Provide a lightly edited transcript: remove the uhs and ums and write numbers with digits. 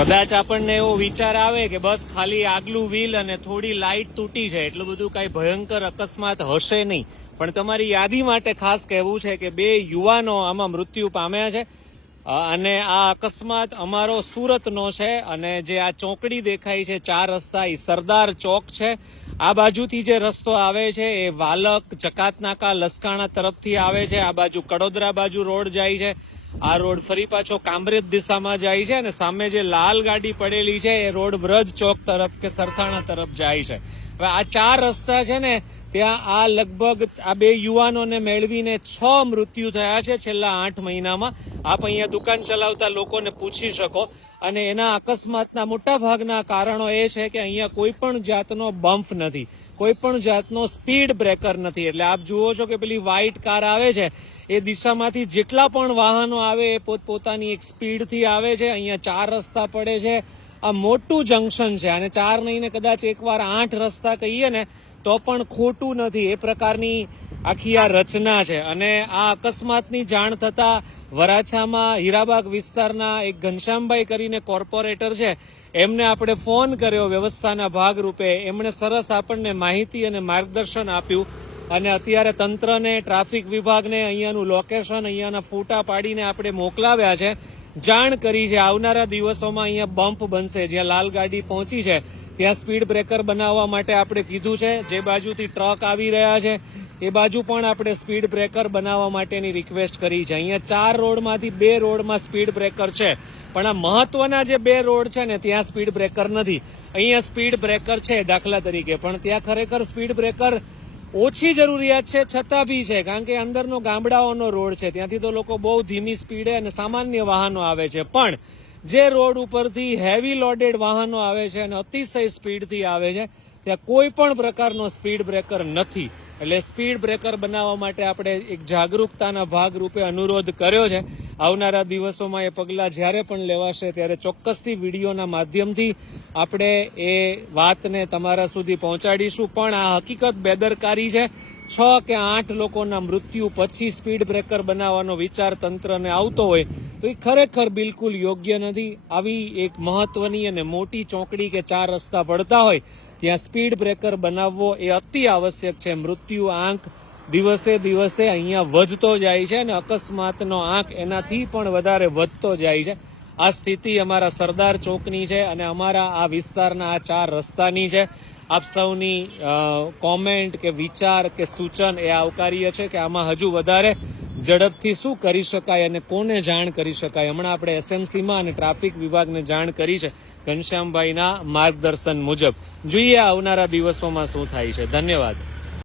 કદાચ આપણને એવો વિચાર આવે કે બસ ખાલી આગલું વ્હીલ અને થોડી લાઇટ તૂટી છે, એટલું બધું કઈ ભયંકર અકસ્માત હશે નહીં. પણ તમારી યાદી માટે ખાસ કહેવું છે કે 2 યુવાનો આમાં મૃત્યુ પામ્યા છે અને આ અકસ્માત અમારો સુરતનો છે. અને જે આ ચોકડી દેખાય છે 4 રસ્તા, એ સરદાર ચોક છે. આ બાજુથી જે રસ્તો આવે છે એ વાલક, ચકાતનાકા, લસકાણા તરફથી આવે છે. આ બાજુ કડોદરા બાજુ રોડ જાય છે. આ રોડ ફરી પાછો કામરેજ દિશામાં જાય છે અને સામે જે લાલ ગાડી પડેલી છે એ રોડ વ્રજ ચોક તરફ કે સરથાણા તરફ જાય છે. હવે આ 4 રસ્તા છે ને, ત્યાં આ લગભગ આ 2 યુવાનોને મેળવીને 6 મૃત્યુ થયા છે છેલ્લા 8 મહિનામાં. આપ અહીંયા દુકાન ચલાવતા લોકોને પૂછી શકો. અને એના અકસ્માતના મોટા ભાગના કારણો એ છે કે અહીંયા કોઈ પણ જાતનો બમ્પ નથી, કોઈ પણ જાતનો સ્પીડ બ્રેકર નથી. એટલે આપ જુઓ છો કે પેલી વ્હાઇટ કાર આવે છે એ દિશામાંથી જેટલા પણ વાહનો આવે એ પોતપોતાની એક સ્પીડથી આવે છે. અહીંયા 4 રસ્તા પડે છે. આ મોટું જંકશન છે અને 4 નહીં ને કદાચ એકવાર 8 રસ્તા કહીએ ને તો પણ ખોટું નથી. એ પ્રકારની આખી આ રચના છે. અને આ અકસ્માતની જાણ થતા વરાછામાં હીરાબાગ વિસ્તારના એક ઘનશ્યામભાઈ કરીને કોર્પોરેટર છે, એમને આપણે ફોન કર્યો વ્યવસ્થાના ભાગરૂપે. એમણે સરસ આપણને માહિતી અને માર્ગદર્શન આપ્યું અને અત્યારે તંત્રને, ટ્રાફિક વિભાગને અહીંયાનું લોકેશન, અહીંયાના ફોટા પાડીને આપણે મોકલાવ્યા છે. જાણ કરી છે આવનારા દિવસોમાં અહીંયા બમ્પ બનશે. જ્યાં લાલ ગાડી પહોંચી છે ત્યાં સ્પીડ બ્રેકર બનાવવા માટે આપણે કીધું છે. જે બાજુથી ટ્રક આવી રહ્યા છે એ બાજુ પણ આપણે સ્પીડ બ્રેકર બનાવવા માટેની રિક્વેસ્ટ કરી છે. અહીંયા 4 રોડમાંથી 2 રોડમાં સ્પીડ બ્રેકર છે, પણ આ મહત્વના જે 2 રોડ છે ને ત્યાં સ્પીડ બ્રેકર નથી. અહીંયા સ્પીડ બ્રેકર છે દાખલા તરીકે, પણ ત્યાં ખરેખર સ્પીડ બ્રેકર ઓછી જરૂરિયાત છે છતાં બી છે, કારણ કે અંદરનો ગામડાઓનો રોડ છે. ત્યાંથી તો લોકો બહુ ધીમી સ્પીડે અને સામાન્ય વાહનો આવે છે. પણ જે રોડ ઉપરથી હેવી લોડેડ વાહનો આવે છે અને અતિશય સ્પીડથી આવે છે ત્યાં કોઈ પણ પ્રકારનો સ્પીડ બ્રેકર નથી. એટલે સ્પીડ બ્રેકર બનાવવા માટે આપણે એક જાગૃતતાના ભાગરૂપે અનુરોધ કર્યો છે. આવનારા દિવસોમાં એ પગલાં જ્યારે પણ લેવાશે ત્યારે ચોક્કસથી વિડીયોના માધ્યમથી આપણે એ વાતને તમારા સુધી પહોંચાડીશું. પણ આ હકીકત બેદરકારી છે. 6 કે 8 લોકોના મૃત્યુ પછી સ્પીડ બ્રેકર બનાવવાનો વિચાર તંત્રને આવતો હોય તો એ ખરેખર બિલકુલ યોગ્ય નથી. આવી એક મહત્વની અને મોટી ચોકડી કે 4 રસ્તા પડતા હોય ત્યાં સ્પીડ બ્રેકર બનાવવો એ અતિ આવશ્યક છે. મૃત્યુ આંક દિવસે દિવસે અહીંયા વધતો જાય છે અને અકસ્માતનો આંક એનાથી પણ વધારે વધતો જાય છે. આ સ્થિતિ અમારા સરદાર ચોકની છે અને અમારા આ વિસ્તારના આ 4 રસ્તાની છે. આપ સૌની કોમેન્ટ કે વિચાર કે સૂચન એ આવકાર્ય છે કે આમાં હજુ વધારે ઝડપથી શું કરી શકાય અને કોને જાણ કરી શકાય. હમણાં આપણે એસએમસીમાં અને ટ્રાફિક વિભાગને જાણ કરી છે ઘનશ્યામભાઈના માર્ગદર્શન મુજબ. જોઈએ આવનારા દિવસોમાં શું થાય છે. ધન્યવાદ.